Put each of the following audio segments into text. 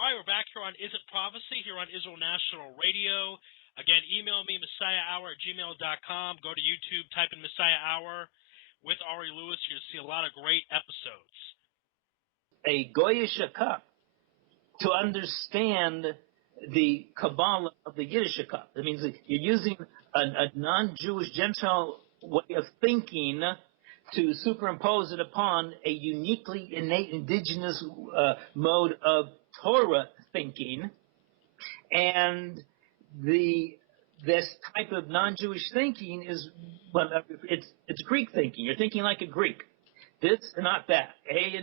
All right, we're back here on Is It Prophecy here on Israel National Radio. Again, email me, messiahhour@gmail.com. Go to YouTube, type in Messiah Hour with Ari Louis. You'll see a lot of great episodes. A Goyish cup to understand the Kabbalah of the Yiddish cup. That means that you're using a non-Jewish Gentile way of thinking to superimpose it upon a uniquely innate indigenous mode of Torah thinking, and this type of non-Jewish thinking is, well, it's Greek thinking. You're thinking like a Greek. This, not that. A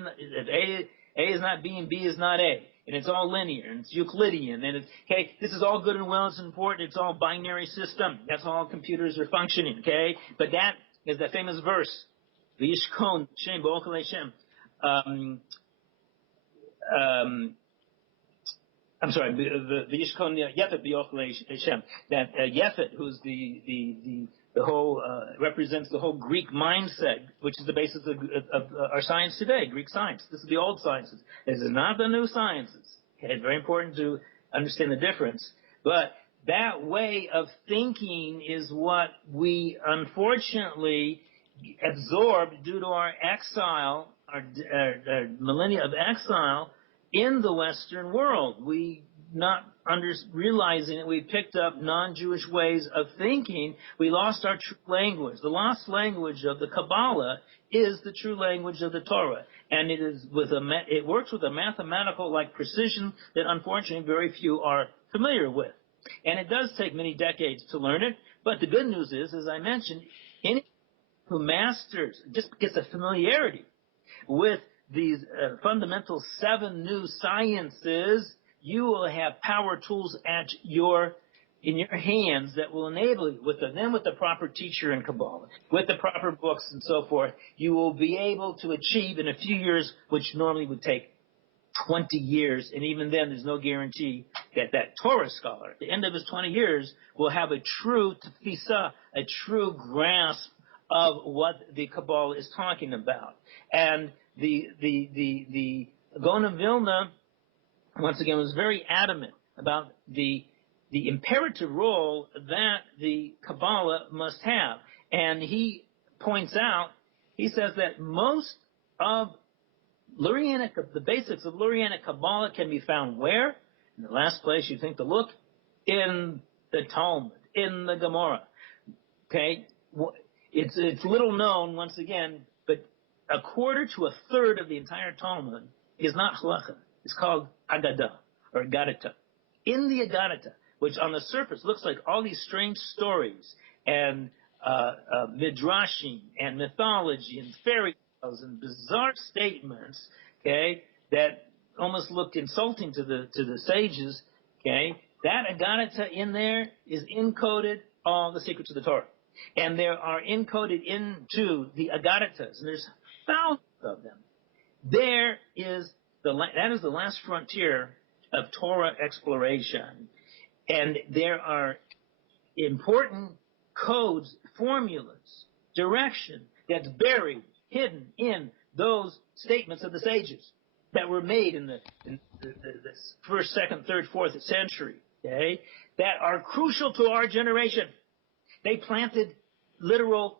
is not B and B is not A. And it's all linear, and it's Euclidean, and it's, okay, this is all good and well, it's important, it's all binary system. That's how all computers are functioning, okay? But that is that famous verse, V'yishkon Shem B'ochel Hashem. I'm sorry, V'yishkon Yefet B'ochel Hashem. That Yefet, who's the whole, represents the whole Greek mindset, which is the basis of our science today, Greek science. This is the old sciences. This is not the new sciences. Okay, it's very important to understand the difference. But that way of thinking is what we unfortunately absorbed due to our exile, our millennia of exile in the Western world. We, not realizing it, we picked up non-Jewish ways of thinking. We lost our true language. The lost language of the Kabbalah is the true language of the Torah, and it is it works with a mathematical like precision that unfortunately very few are familiar with. And it does take many decades to learn it. But the good news is, as I mentioned, anyone who masters, just gets a familiarity with these fundamental 7 new sciences, you will have power tools in your hands that will enable you, with the proper teacher in Kabbalah, with the proper books and so forth, you will be able to achieve in a few years, which normally would take 20 years, and even then there's no guarantee that that Torah scholar, at the end of his 20 years, will have a true tefisa, a true grasp of what the Kabbalah is talking about. And the Gaon of Vilna, once again, was very adamant about the imperative role that the Kabbalah must have. And he points out, he says that most of Lurianic, the basics of Lurianic Kabbalah can be found where? In the last place you think to look? In the Talmud, in the Gemara. Okay? It's little known, once again, but a quarter to a third of the entire Talmud is not halacha. It's called Agadah, or Agadata. In the Agadata, which on the surface looks like all these strange stories, and midrashim, and mythology, and fairy tales, and bizarre statements, okay, that almost looked insulting to the sages, okay, that Agadata in there is encoded all the secrets of the Torah. And there are encoded into the Agadatas, and there's thousands of them. That is the last frontier of Torah exploration. And there are important codes, formulas, direction that's buried, hidden in those statements of the sages that were made in the first, second, third, fourth century, okay, that are crucial to our generation. They planted literal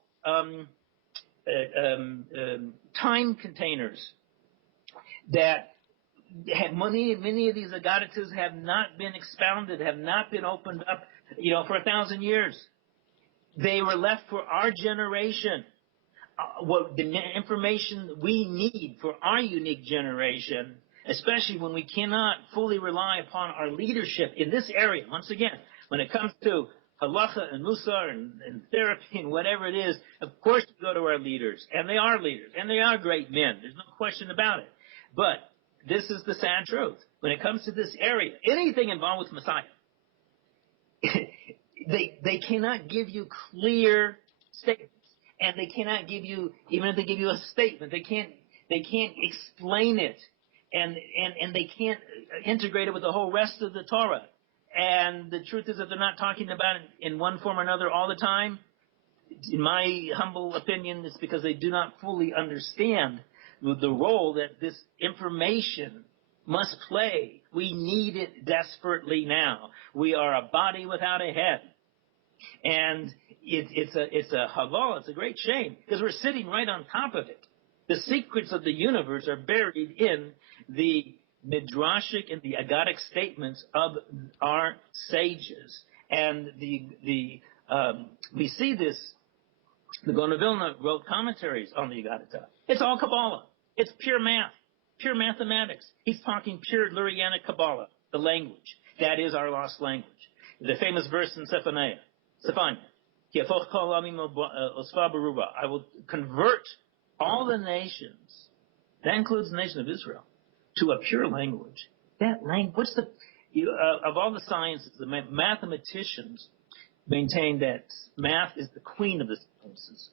time containers that have many of these Agadatas have not been expounded, have not been opened up, for 1,000 years. They were left for our generation. What the information we need for our unique generation, especially when we cannot fully rely upon our leadership in this area. Once again, when it comes to halacha and musar and therapy and whatever it is, of course we go to our leaders. And they are leaders. And they are great men. There's no question about it. But this is the sad truth. When it comes to this area, anything involved with Messiah, they cannot give you clear statements. And they cannot give you, even if they give you a statement, they can't explain it. And they can't integrate it with the whole rest of the Torah. And the truth is that they're not talking about it in one form or another all the time. In my humble opinion, it's because they do not fully understand the role that this information, must play. We need it desperately now. We are a body without a head. And it's a haval, it's a great shame, because we're sitting right on top of it. The secrets of the universe are buried in the midrashic and the agadic statements of our sages. And we see this, the Gaon of Vilna wrote commentaries on the Agadita. It's all Kabbalah. It's pure math, pure mathematics. He's talking pure Lurianic Kabbalah, the language. That is our lost language. The famous verse in Zephaniah, I will convert all the nations, that includes the nation of Israel, to a pure language. That language, of all the sciences, the mathematicians maintain that math is the queen of the sciences.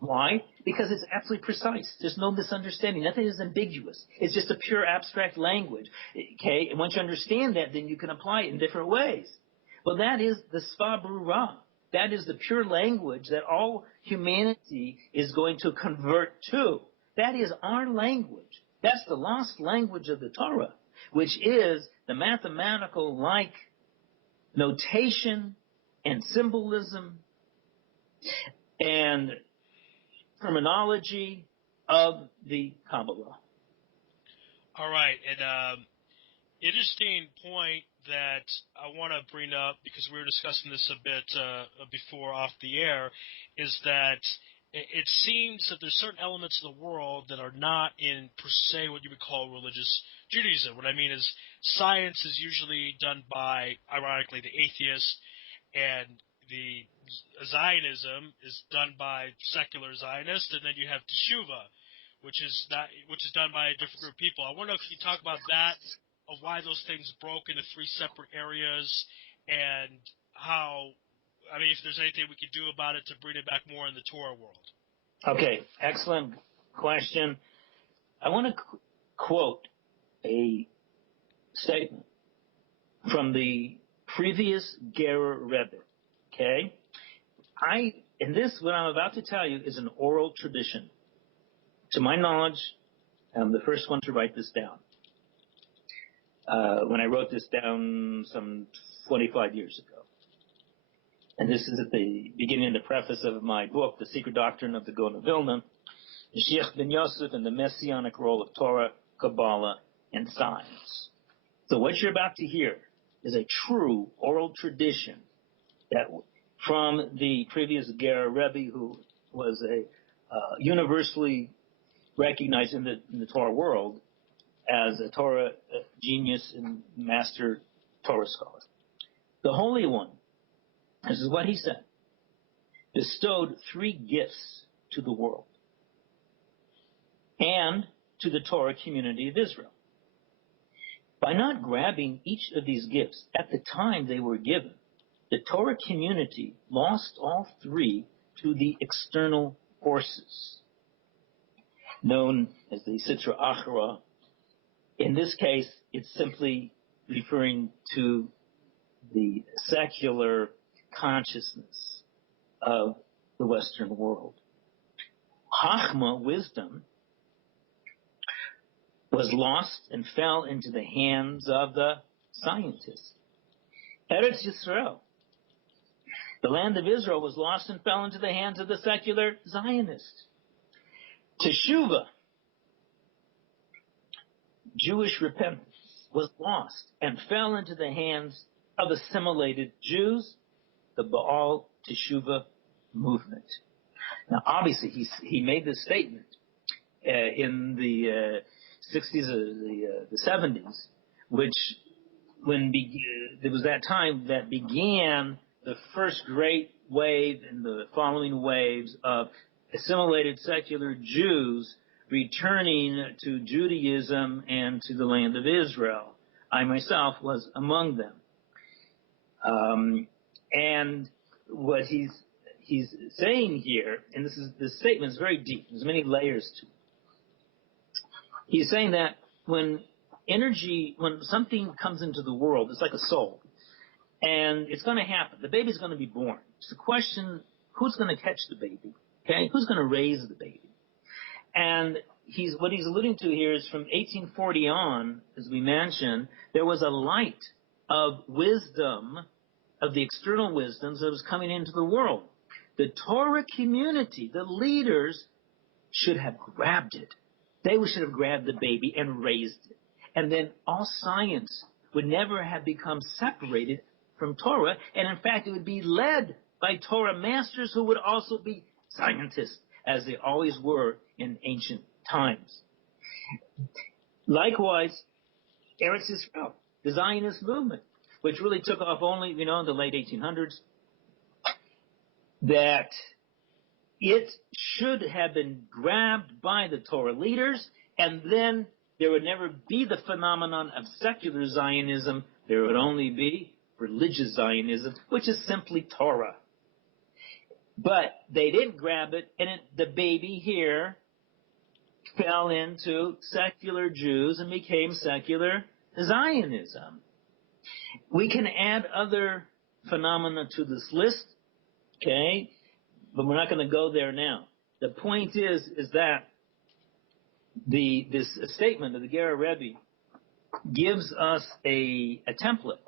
Why? Because it's absolutely precise. There's no misunderstanding. Nothing is ambiguous. It's just a pure abstract language. Okay? And once you understand that, then you can apply it in different ways. Well, that is the Sva Brura. That is the pure language that all humanity is going to convert to. That is our language. That's the lost language of the Torah, which is the mathematical-like notation and symbolism and terminology of the Kabbalah. All right, and interesting point that I want to bring up, because we were discussing this a bit before off the air, is that it seems that there's certain elements of the world that are not in, per se, what you would call religious Judaism. What I mean is science is usually done by, ironically, the atheist, and the Zionism is done by secular Zionists, and then you have Teshuvah, which is done by a different group of people. I wonder if you talk about that, of why those things broke into three separate areas, and how, I mean, if there's anything we could do about it to bring it back more in the Torah world. Okay, excellent question. I want to quote a statement from the previous Gerer Rebbe. Okay? And this, what I'm about to tell you, is an oral tradition. To my knowledge, I'm the first one to write this down. When I wrote this down some 25 years ago. And this is at the beginning of the preface of my book, The Secret Doctrine of the Gaon of Vilna, Messiach ben Yosef and the Messianic Role of Torah, Kabbalah, and Science. So what you're about to hear is a true oral tradition that from the previous Gerer Rebbe, who was a universally recognized in the Torah world as a Torah genius and master Torah scholar. The Holy One, this is what he said, bestowed three gifts to the world and to the Torah community of Israel. By not grabbing each of these gifts at the time they were given, the Torah community lost all three to the external forces, known as the Sitra Achra. In this case, it's simply referring to the secular consciousness of the Western world. Chachma, wisdom, was lost and fell into the hands of the scientists. Eretz Yisrael, the land of Israel, was lost and fell into the hands of the secular Zionists. Teshuvah, Jewish repentance, was lost and fell into the hands of assimilated Jews, the Baal Teshuvah movement. Now, obviously, he made this statement in the 60s or the 70s, which there was that time that began the first great wave and the following waves of assimilated secular Jews returning to Judaism and to the land of Israel. I myself was among them. And what he's saying here, and this statement is very deep, there's many layers to it. He's saying that when something comes into the world, it's like a soul, and it's going to happen. The baby's going to be born. It's the question, who's going to catch the baby? Okay, who's going to raise the baby? And what he's alluding to here is from 1840 on, as we mentioned, there was a light of wisdom, of the external wisdoms that was coming into the world. The Torah community, the leaders, should have grabbed it. They should have grabbed the baby and raised it. And then all science would never have become separated from Torah. And in fact, it would be led by Torah masters who would also be scientists, as they always were in ancient times. Likewise, Eretz Yisrael, the Zionist movement, which really took off only, in the late 1800s, that it should have been grabbed by the Torah leaders, and then there would never be the phenomenon of secular Zionism. There would only be religious Zionism, which is simply Torah. But they didn't grab it, and the baby here fell into secular Jews and became secular Zionism. We can add other phenomena to this list, okay? But we're not going to go there now. The point is that this statement of the Ger Rebbe gives us a template,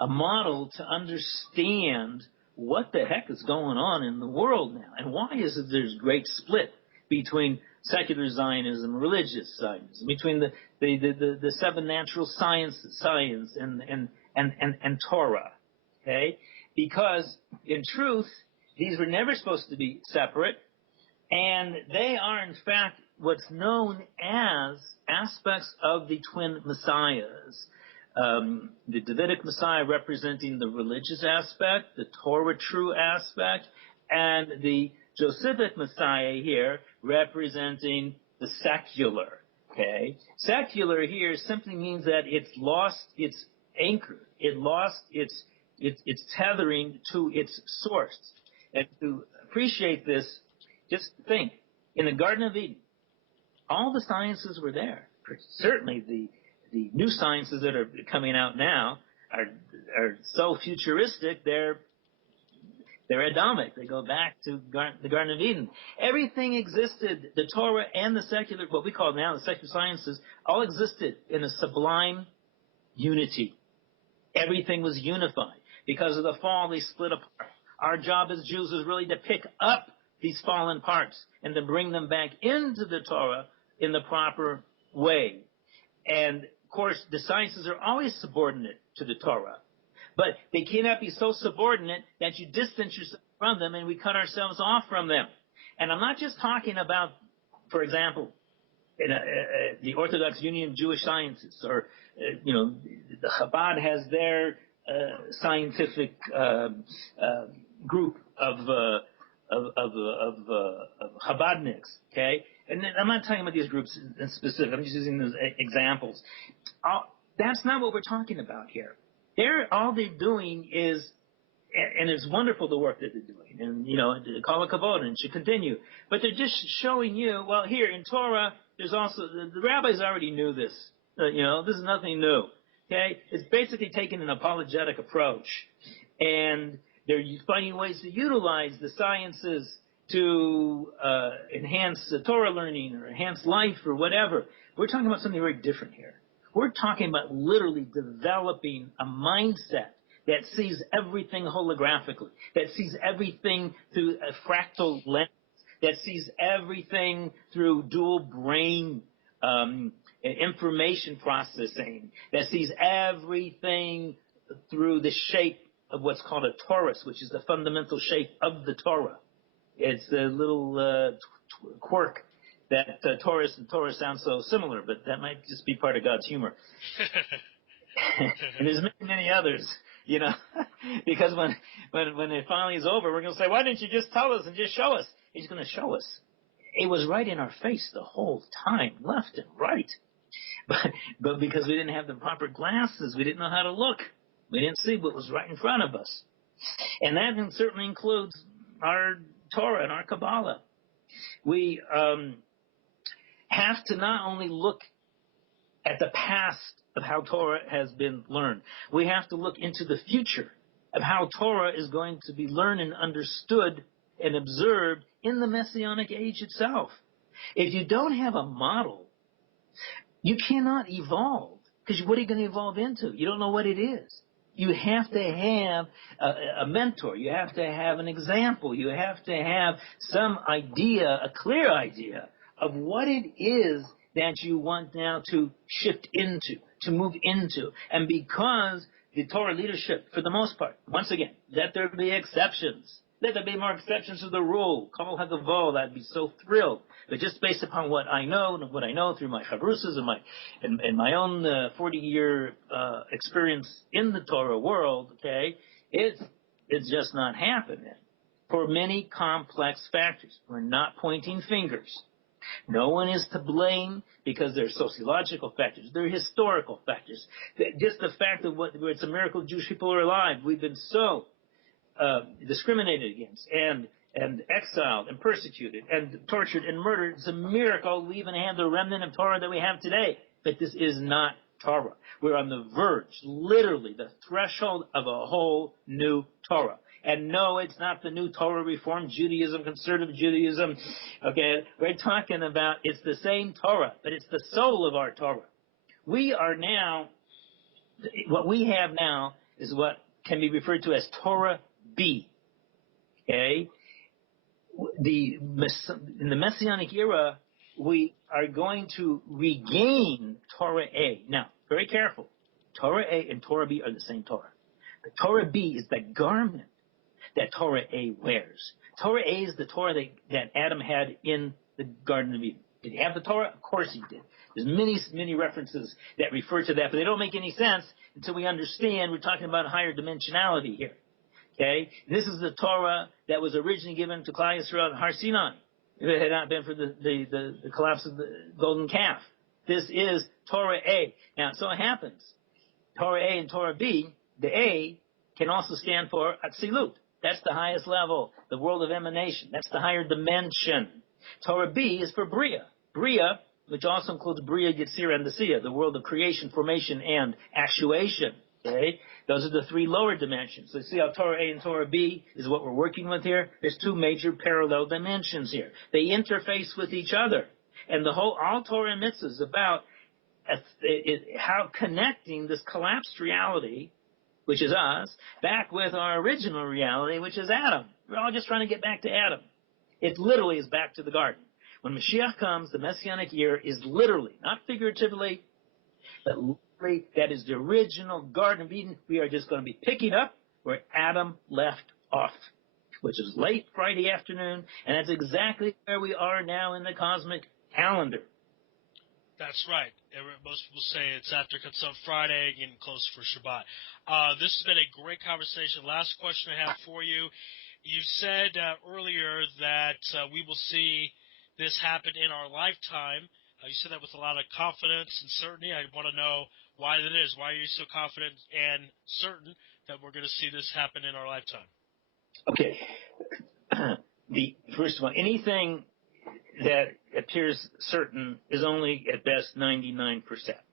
a model to understand what the heck is going on in the world now, and why is it there's great split between secular Zionism and religious Zionism, between the seven natural sciences, science and Torah, okay? Because in truth, these were never supposed to be separate, and they are, in fact, what's known as aspects of the twin messiahs. The Davidic Messiah representing the religious aspect, the Torah true aspect, and the Josephic Messiah here representing the secular. Okay? Secular here simply means that it's lost its anchor. It lost its tethering to its source. And to appreciate this, just think, in the Garden of Eden, all the sciences were there. Certainly the new sciences that are coming out now are so futuristic, they're Adamic. They go back to the Garden of Eden. Everything existed, the Torah and the secular, what we call now the secular sciences, all existed in a sublime unity. Everything was unified. Because of the fall, they split apart. Our job as Jews is really to pick up these fallen parts and to bring them back into the Torah in the proper way. And, of course, the sciences are always subordinate to the Torah. But they cannot be so subordinate that you distance yourself from them and we cut ourselves off from them. And I'm not just talking about, for example, the Orthodox Union of Jewish Sciences, or, the Chabad has their scientific group of Chabadniks, okay? And I'm not talking about these groups in specific. I'm just using those examples. That's not what we're talking about here. All they're doing is, and it's wonderful the work that they're doing, and, call it kavod, and it should continue. But they're just showing you, well, here in Torah, there's also, the rabbis already knew this. This is nothing new, okay? It's basically taking an apologetic approach. And they're finding ways to utilize the sciences to enhance the Torah learning or enhance life or whatever. We're talking about something very different here. We're talking about literally developing a mindset that sees everything holographically, that sees everything through a fractal lens, that sees everything through dual brain information processing, that sees everything through the shape of what's called a torus, which is the fundamental shape of the Torah. It's a little quirk that Taurus and Torah sound so similar, but that might just be part of God's humor. And there's many, many others, because when it finally is over, we're going to say, why didn't you just tell us and just show us? He's going to show us. It was right in our face the whole time, left and right. But because we didn't have the proper glasses, we didn't know how to look. We didn't see what was right in front of us. And that certainly includes our Torah and our Kabbalah. We have to not only look at the past of how Torah has been learned, we have to look into the future of how Torah is going to be learned and understood and observed in the Messianic age itself. If you don't have a model, you cannot evolve. Because what are you going to evolve into? You don't know what it is. You have to have a mentor. You have to have an example. You have to have some idea, a clear idea of what it is that you want now to shift into, to move into. And because the Torah leadership, for the most part, once again, let there be exceptions. Let there be more exceptions to the rule. Kol Hagavol, I'd be so thrilled. But just based upon what I know through my chavrusas and my own 40-year experience in the Torah world, okay, it's just not happening for many complex factors. We're not pointing fingers. No one is to blame because there are sociological factors. There are historical factors. Just the fact of where it's a miracle Jewish people are alive. We've been so discriminated against and exiled and persecuted and tortured and murdered. It's a miracle we even have the remnant of Torah that we have today. But this is not Torah. We're on the verge, literally the threshold of a whole new Torah. And no, it's not the new Torah, Reform Judaism, Conservative Judaism. Okay, we're talking about, it's the same Torah, but it's the soul of our Torah. We are now, what we have now is what can be referred to as Torah B. Okay? In the Messianic era, we are going to regain Torah A. Now, very careful. Torah A and Torah B are the same Torah. The Torah B is the garment that Torah A wears. Torah A is the Torah that Adam had in the Garden of Eden. Did he have the Torah? Of course he did. There's many references that refer to that, but they don't make any sense until we understand we're talking about higher dimensionality here. Okay? This is the Torah that was originally given to Klal Yisrael at Har Sinai. If it had not been for the collapse of the golden calf. This is Torah A. Now, so it happens. Torah A and Torah B, the A can also stand for Atzilut. That's the highest level, the world of emanation. That's the higher dimension. Torah B is for Bria. Bria, which also includes Bria, Yetzirah, and Asiya, the world of creation, formation, and actuation. Okay? Those are the three lower dimensions. So see how Torah A and Torah B is what we're working with here? There's two major parallel dimensions here. They interface with each other. And all Torah and Mitzvah is about how connecting this collapsed reality, which is us, back with our original reality, which is Adam. We're all just trying to get back to Adam. It literally is back to the garden. When Mashiach comes, the Messianic year is literally, not figuratively, but literally, that is the original Garden of Eden. We are just going to be picking up where Adam left off, which is late Friday afternoon, and that's exactly where we are now in the cosmic calendar. That's right. Most people say it's after Katsum Friday, getting close for Shabbat. This has been a great conversation. Last question I have for you. You said earlier that we will see this happen in our lifetime. You said that with a lot of confidence and certainty. I want to know why that is. Why are you so confident and certain that we're going to see this happen in our lifetime? Okay. First of all, anything that appears certain is only at best 99%.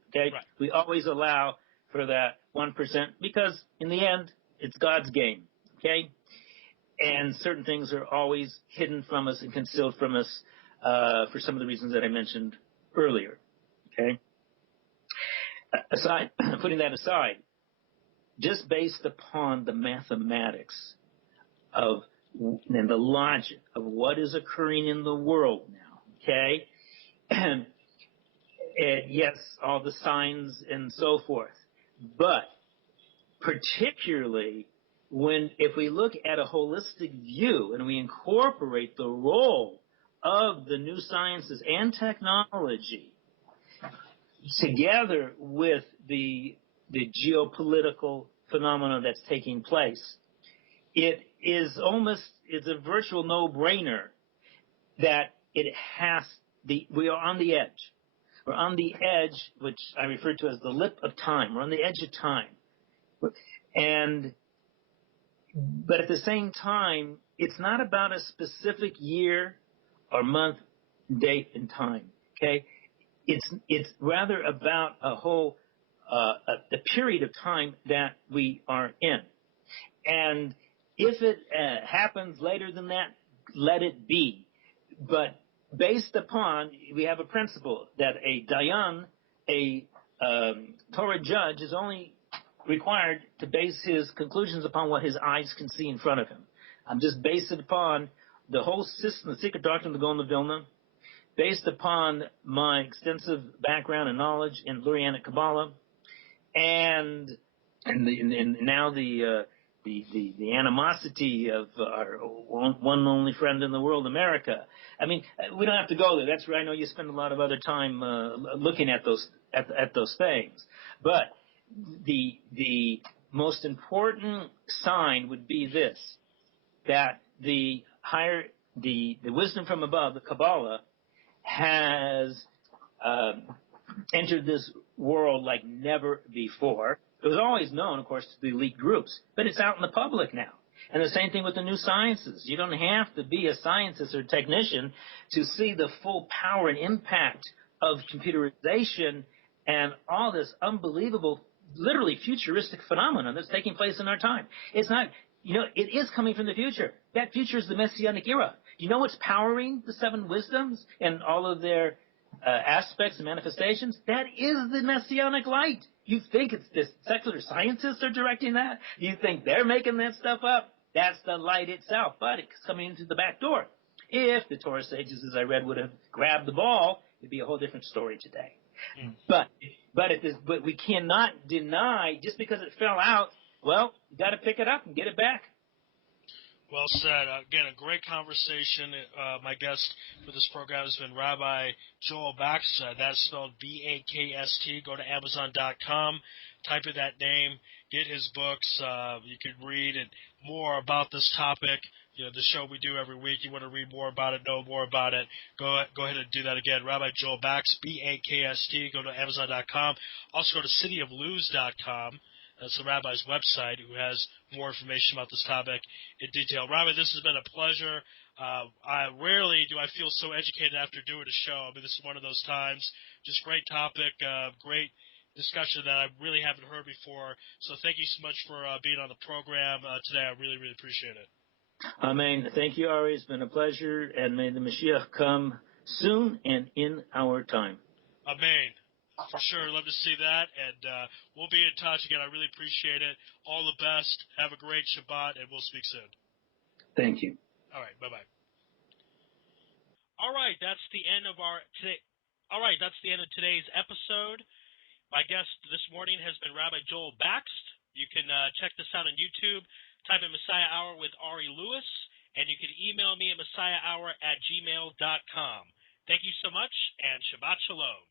Okay? Right. We always allow for that 1% because in the end, it's God's game. Okay? And certain things are always hidden from us and concealed from us for some of the reasons that I mentioned earlier. Okay? Putting that aside, just based upon the mathematics and the logic of what is occurring in the world now, okay? And yes, all the signs and so forth. But particularly if we look at a holistic view and we incorporate the role of the new sciences and technology together with the geopolitical phenomena that's taking place, it's a virtual no-brainer that we are on the edge. We're on the edge, which I refer to as the lip of time. We're on the edge of time. But at the same time, it's not about a specific year or month, date, and time. Okay? It's rather about the period of time that we are in. And if it happens later than that, let it be. But based upon, we have a principle that a dayan, a Torah judge, is only required to base his conclusions upon what his eyes can see in front of him. I'm just based it upon the whole system, the secret doctrine of the Gaon of Vilna, based upon my extensive background and knowledge in Lurianic Kabbalah, and now the animosity of our one only friend in the world, America. I mean, we don't have to go there. That's where I know you spend a lot of other time looking at those things. But the most important sign would be this: that the wisdom from above, the Kabbalah, has entered this world like never before. It was always known, of course, to the elite groups, but it's out in the public now. And the same thing with the new sciences. You don't have to be a scientist or technician to see the full power and impact of computerization and all this unbelievable, literally futuristic phenomenon that's taking place in our time. It's not, it is coming from the future. That future is the Messianic era. You know what's powering the seven wisdoms and all of their aspects and manifestations? That is the Messianic light. You think it's this secular scientists are directing that? You think they're making that stuff up? That's the light itself, but it's coming into the back door. If the Torah sages, as I read, would have grabbed the ball, it'd be a whole different story today. But we cannot deny, just because it fell out, well, you got to pick it up and get it back. Well said. Again, a great conversation. My guest for this program has been Rabbi Joel Bakst. That's spelled Bakst. Go to Amazon.com, type in that name, get his books. You can read more about this topic. The show we do every week. You want to read more about it, know more about it, go ahead and do that again. Rabbi Joel Bakst, Bakst. Go to Amazon.com. Also go to cityofluz.com. That's the rabbi's website, who has more information about this topic in detail. Rabbi, this has been a pleasure. Rarely do I feel so educated after doing a show. I mean, this is one of those times. Just great topic, great discussion that I really haven't heard before. So thank you so much for being on the program today. I really, really appreciate it. Amen. Thank you, Ari. It's been a pleasure, and may the Messiach come soon and in our time. Amen. For sure. Love to see that, and we'll be in touch again. I really appreciate it. All the best. Have a great Shabbat, and we'll speak soon. Thank you. All right. Bye-bye. All right. That's the end of That's the end of today's episode. My guest this morning has been Rabbi Joel Bakst. You can check this out on YouTube. Type in Messiah Hour with Ari Louis, and you can email me at messiahhour@gmail.com. Thank you so much, and Shabbat Shalom.